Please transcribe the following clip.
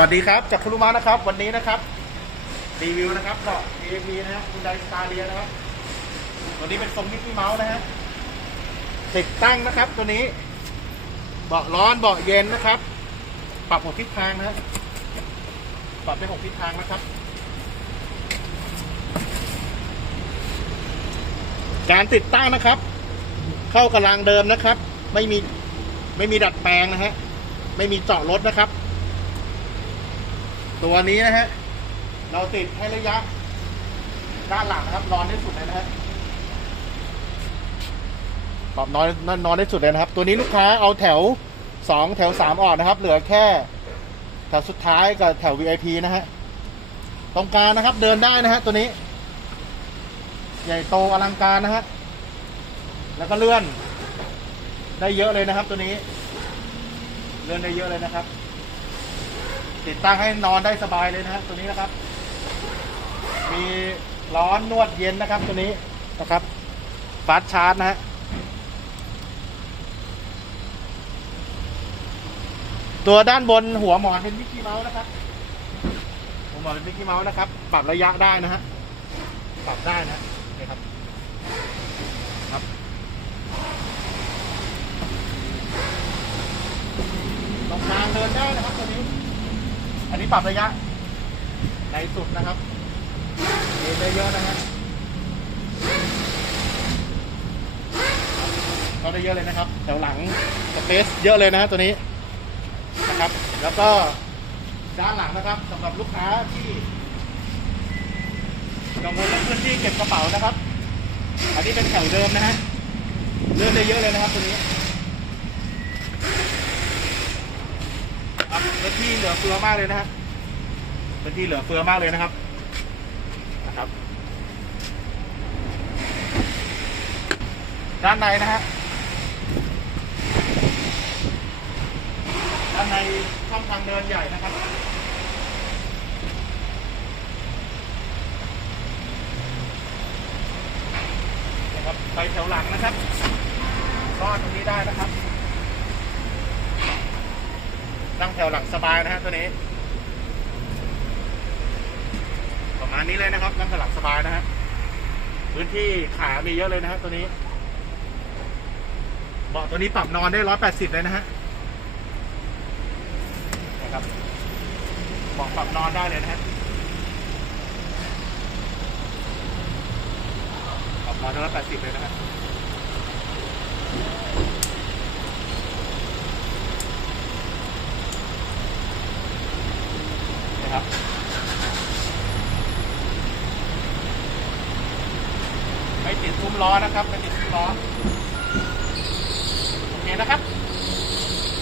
วัสดีครับจากคุรุมะนะครับ วันนี้นะครับ รีวิวนะครับเบาะ AMG นะฮะคุณไดสตาร์เรียนะครับตัวนี้เป็นทรงมิกกี้เมาส์นะฮะติดตั้งนะครับ ตัวนี้ เบาะร้อนเบาะเย็นนะครับ ปรับหกทิศทางนะฮะปรับได้หกทิศทางนะครับ การติดตั้งนะครับ เข้ากำลังเดิมนะครับ ไม่มีไม่มีดัดแปลงนะฮะไม่มีเจาะรถนะครับ ตัวนี้นะฮะ เราติดให้ระยะ ด้านหลังนะครับ นอนได้สุดเลยนะฮะปรับนอนนอนนอนได้สุดเลยนะครับ ตัวนี้ลูกค้าเอาแถวสองแถวสามออกนะครับ เหลือแค่แถวสุดท้ายกับแถว VIP นะฮะตรงกลางนะครับเดินได้นะฮะตัวนี้ ใหญ่โตอลังการนะฮะแล้วก็เลื่อน ได้เยอะเลยนะครับ ตัวนี้ เลื่อนได้เยอะเลยนะครับ ติดตั้งให้นอนได้สบายเลยนะครับ ตัวนี้นะครับ มีร้อนนวดเย็นนะครับ ตัวนี้นะครับฟาสชาร์จนะฮะตัวด้านบนหัวหมอนเป็นมิกกี้เมาส์นะครับหัวหมอนเป็นมิกกี้เมาส์นะครับ ปรับระยะได้นะฮะปรับได้นะฮะนี่ครับครับ ตรงกลางเดินได้นะครับตัวนี้ อันนี้ปรับระยะ ในสุดนะครับเดินได้เยอะนะฮะก็ได้เยอะเลยนะครับแถวหลังสเปซเยอะเลยนะฮะตัวนี้นะครับ แล้วก็ด้านหลังนะครับสำหรับลูกค้าที่กังวลเรื่องพื้นที่เก็บกระเป๋านะครับ อันนี้เป็นแถวเดิมนะฮะเลื่อนได้เยอะเลยนะครับตัวนี้ ครับพื้นที่เหลือเฟือมากเลยนะฮะพื้นที่เหลือเฟือมากเลยนะครับนะครับ ด้านในนะฮะด้านในช่องทางเดินใหญ่นะครับนะครับไปแถวหลังนะครับรอดตรงนี้ได้นะครับ นั่งแถวหลังสบายนะฮะตัวนี้ ประมาณนี้เลยนะครับ นั่งแถวหลังสบายนะฮะพื้นที่ขามีเยอะเลยนะฮะตัวนี้เบาะตัวนี้ปรับนอนได้ร้อยแปดสิบเลยนะฮะนะครับเบาะปรับนอนได้เลยนะฮะปรับนอนได้ร้อยแปดสิบเลยนะฮะนะ ครับไม่ติดซุ้มล้อนะครับไม่ติดซุ้มล้อโอเคนะครับ